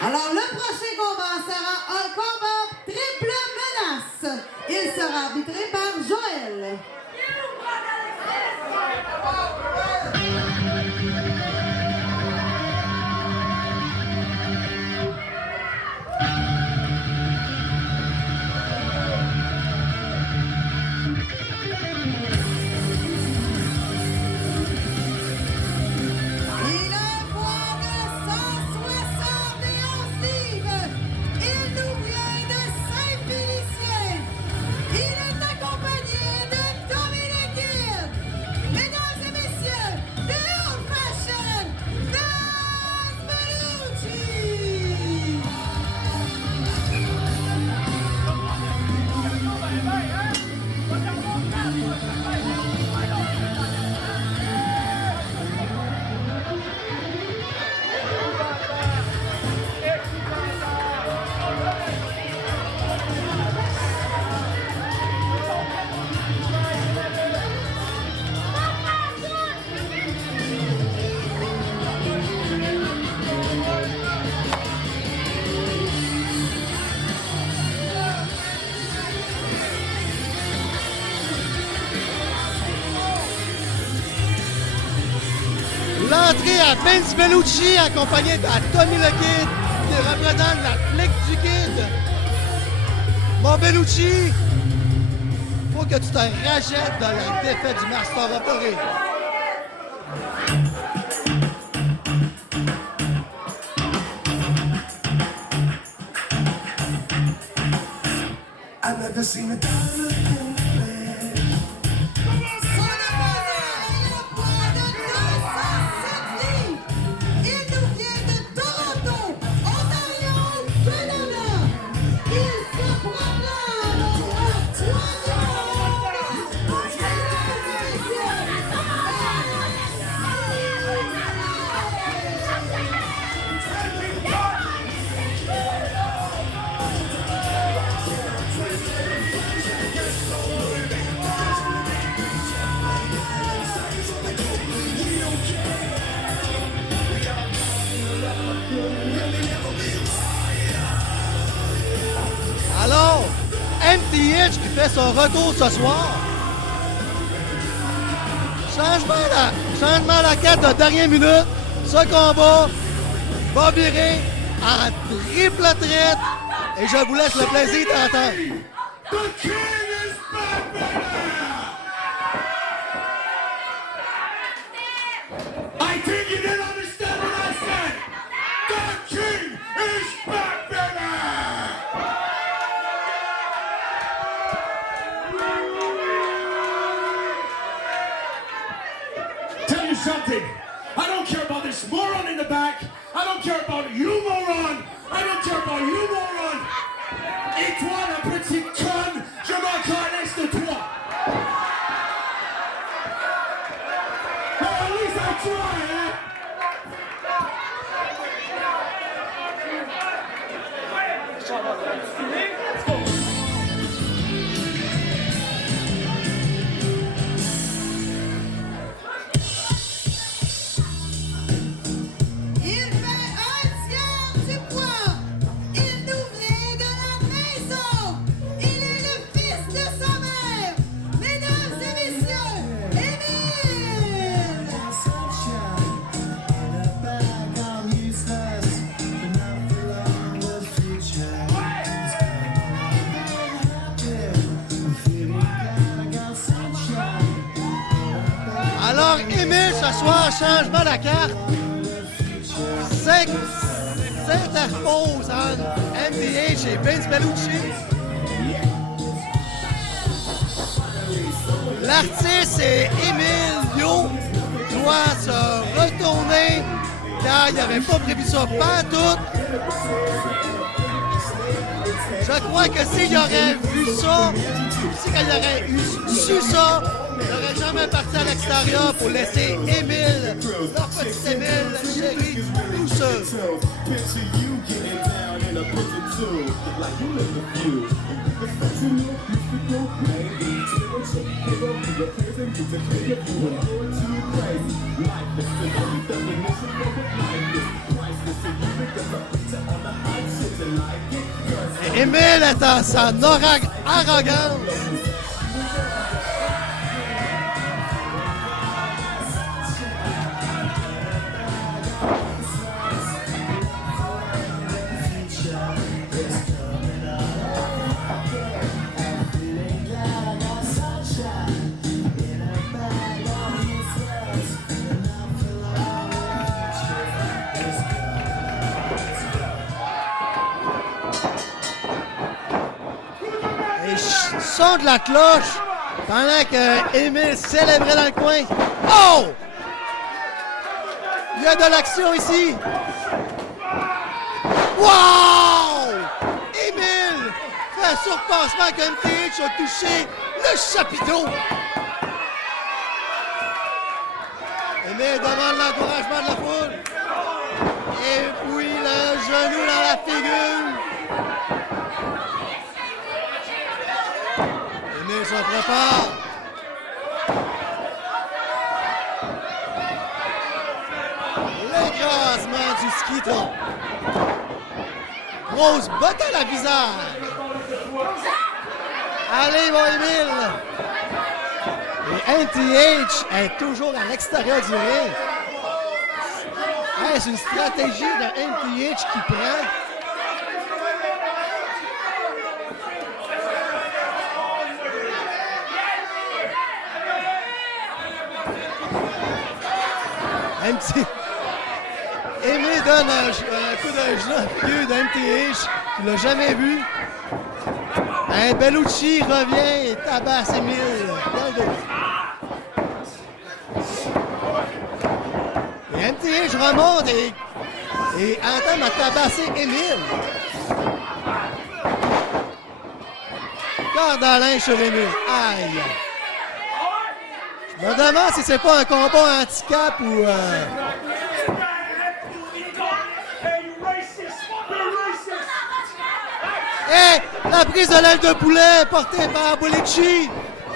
Alors, le prochain combat sera un combat triple menace. Il sera arbitré par Joël. L'entrée à Vince Bellucci, accompagné de Tommy le Kid, qui représente la flic du Kid. Mon Bellucci, faut que tu te rajettes de la défaite du Master of the Ring. I've never seen a dollar in the flesh. Il nous vient de Toronto, Ontario, Canada. Il se proclame le Alors, MTH qui fait son retour ce soir. Changement à la carte de dernière minute. Ce combat va virer en triple traite. Et je vous laisse le plaisir d'entendre. The king is back, baby! I think you didn't understand what I said. The king is back, baby! Tell you something. I don't care about this moron in the back. I don't care about you, moron. I don't care about you, moron. Et toi, la petite conne, je m'encaresse de toi. Well, at least I try, eh? Il fait un tiers du poids. Il nous vient de la maison. Il est le fils de sa mère. Mesdames et messieurs, Émile. Alors, Émile, ce soir, changement de la carte. S'interpose entre MDH et Vince Bellucci. L'artiste et Émile Yo doit se retourner car il n'avait pas prévu ça pas tout. Je crois que s'il aurait vu ça, si il aurait su ça, il n'aurait jamais parti à l'extérieur pour laisser Émile, leur petit Émile, chéri, tout seul. Picture you getting down in a picture too. Like you live the few. Life is the definition of what life is. Priceless, so you make us a picture on the Et Emile est dans son arrogance. Son de la cloche pendant que Emile célébrait dans le coin. Oh! Il y a de l'action ici. Wow! Emile fait un surpassement que MTH a touché le chapiteau. Emile demande l'encouragement de la foule. Et puis le genou dans la figure. Emile se prépare. L'écrasement du skiton. Grosse botte à la visage. Allez, mon Emile. Et NTH est toujours à l'extérieur du ring. Hey, c'est une stratégie de NTH qui prend. Emile donne un coup de genou à figure de MTH. Tu l'as jamais vu. Bellucci revient et tabasse Emile dans le dos. Et MTH remonte et entame à tabasser Emile. Corde à linge sur Emile. Aïe! Je me demande si c'est pas un combat handicap ou... Hey! La prise de l'aile de poulet portée par Bellucci.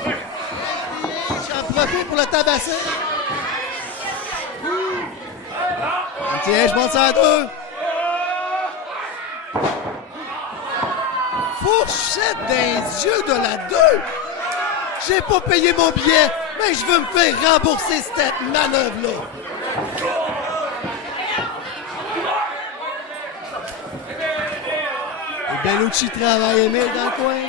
J'en profite pour le tabasser. MTH monte ça à deux. Fourchette dans les yeux de la 2. J'ai pas payé mon billet, mais je veux me faire rembourser cette manœuvre-là. Et Bellucci travaille Emile dans le coin.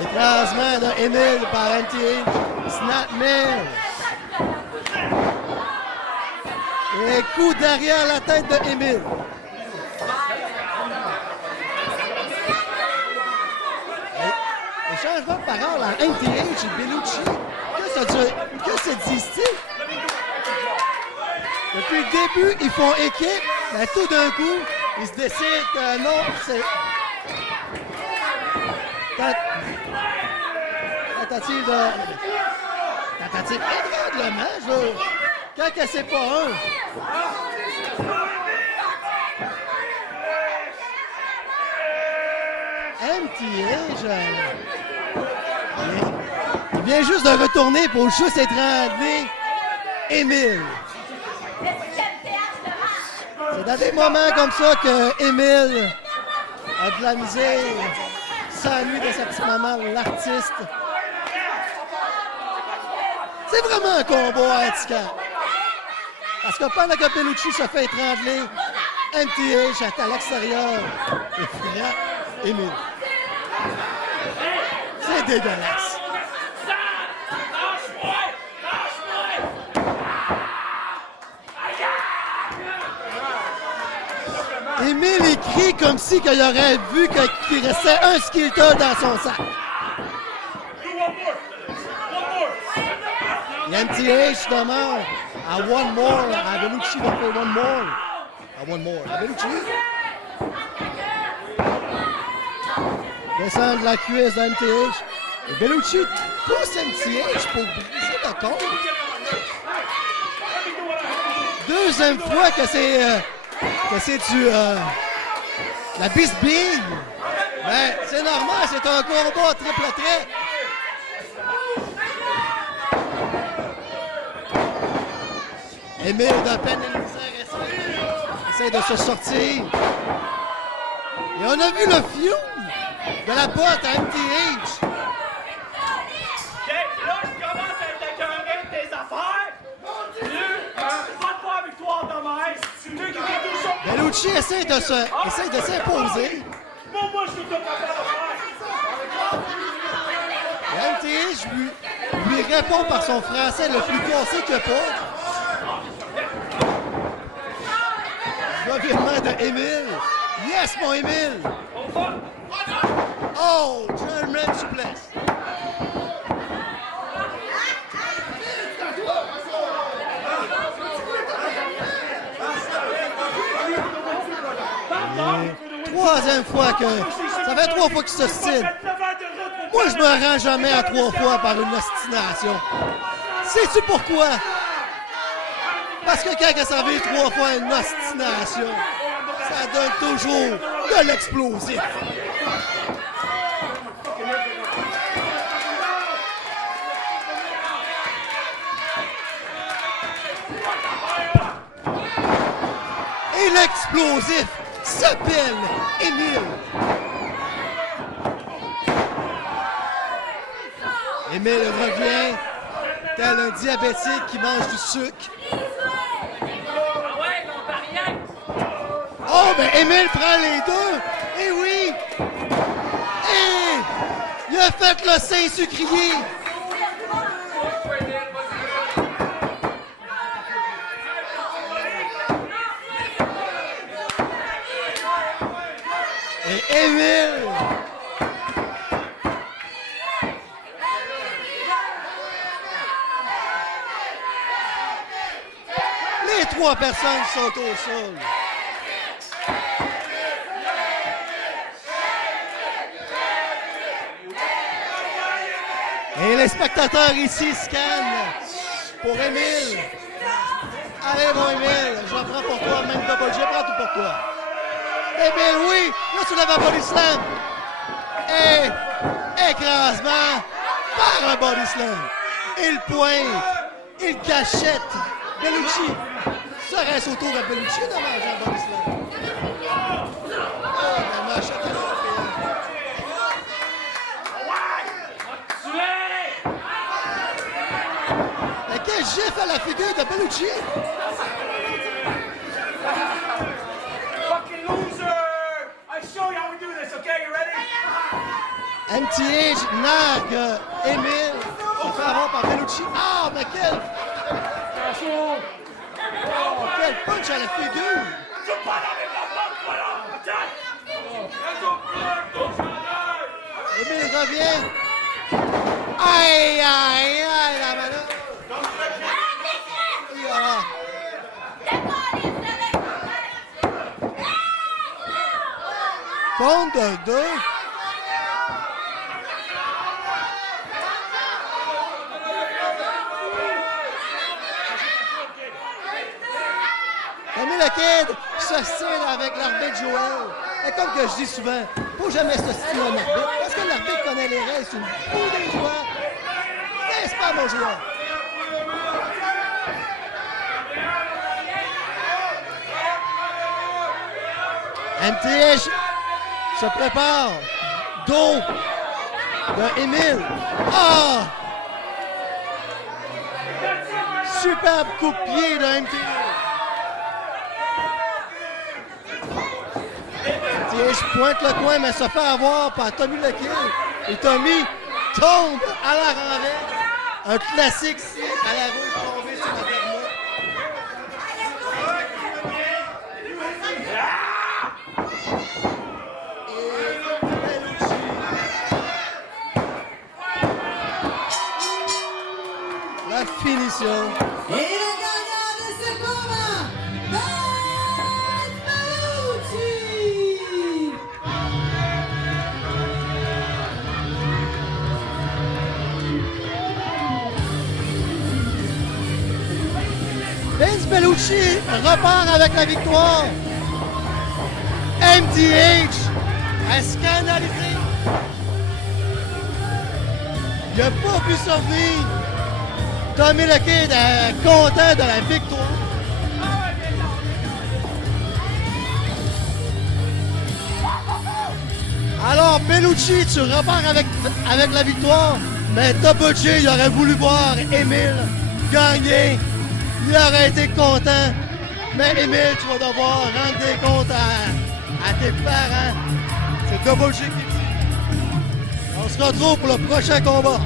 Écrasement de Emile par MTH. Snapmare. Et coup derrière la tête de Emile. Et changement de parole à MTH et Bellucci. Que se disent-ils? Depuis le début, ils font équipe, mais tout d'un coup, ils se décident que non, c'est... Tentative de... Tentative étranglement, je... Quand que c'est pas un. MTH, il vient juste de retourner pour juste étrangler Emile. C'est dans des moments comme ça que Emile a de la misère, s'ennuie de sa petite maman, l'artiste. C'est vraiment un combat handicap. Parce que pendant que Bellucci se fait étrangler, MTH est à l'extérieur et frappe Emile. C'est dégueulasse. Emile, il crie comme si qu'il aurait vu qu'il restait un skeleton dans son sac. Et MTH demande à one more, à Bellucci va faire one more. À one more, à Bellucci. Descend de la cuisse de MTH. Et Bellucci pousse MTH pour briser le compte. Deuxième fois que c'est du la bisbille. Ben, c'est normal, c'est un combat triple trait. Émile de peine et de misère essaie de se sortir. Et on a vu le fiou de la botte à MTH. OK, là, je commence à être écœuré de tes affaires. Pas de voir victoire de même. Tu veux qu'il y ait deux choses. Bellucci essaie de s'imposer. Bon, moi, je suis tout capable de faire. Et MTH lui répond par son français le plus cassé que pas. Revirement de Émile. Yes, mon Émile! Oh, German suplex. Troisième fois que... Ça fait 3 fois qu'il s'ostine. Moi, je me rends jamais à 3 fois par une ostination. Sais-tu pourquoi? Parce que quand ça vient 3 fois une ostination, ça donne toujours de l'explosif. Et l'explosif s'appelle Émile. Émile revient tel un diabétique qui mange du sucre. Oh, ben Émile prend les deux. Eh oui. Et il a fait le sein sucrier. Et Émile. Les 3 personnes sont au sol. Et les spectateurs ici scannent pour Émile. Allez, mon Émile, je la prends pour toi, même double, je prends tout pour toi. Émile, oui, là, tu lèves un body slam. Et écrasement par un body slam. Il pointe, il cachette. Bellucci. Serait-ce autour de Bellucci de manger un body slam? Oh, la machette est quel gif à la figure de Bellucci! Fucking loser! I show you how we do this, okay? You ready? MTH nargue Émile. Se fait avoir par Bellucci. Ah, mais quel... Oh, quel punch à la figure! Émile revient. Aïe, aïe, aïe, la manœuvre. Compte de 2. Tommy le Kid s'ostine avec l'arbitre Joël. Et comme que je dis souvent, faut jamais s'ostiner un arbitre. Parce que l'arbitre connaît les règles sur le bout des joueurs. N'est-ce pas, mon joueur? MTH se prépare. Dos de Émile. Ah! Superbe coup de pied de MTH. MTH pointe le coin, mais se fait avoir par Tommy le Kid. Et Tommy tombe à la renverse. Un classique à la rouge tombé sur la vermouth. La finition. Et le gagnant de ce combat, Vince Bellucci. Vince Bellucci repart avec la victoire. MTH a scandalisé. Il n'a pas pu survenir. Tommy le Kid est content de la victoire. Alors, Bellucci, tu repars avec la victoire, mais Double J, il aurait voulu voir Émile gagner. Il aurait été content. Mais Émile, tu vas devoir rendre des comptes à tes parents. C'est Double J qui dit. On se retrouve pour le prochain combat.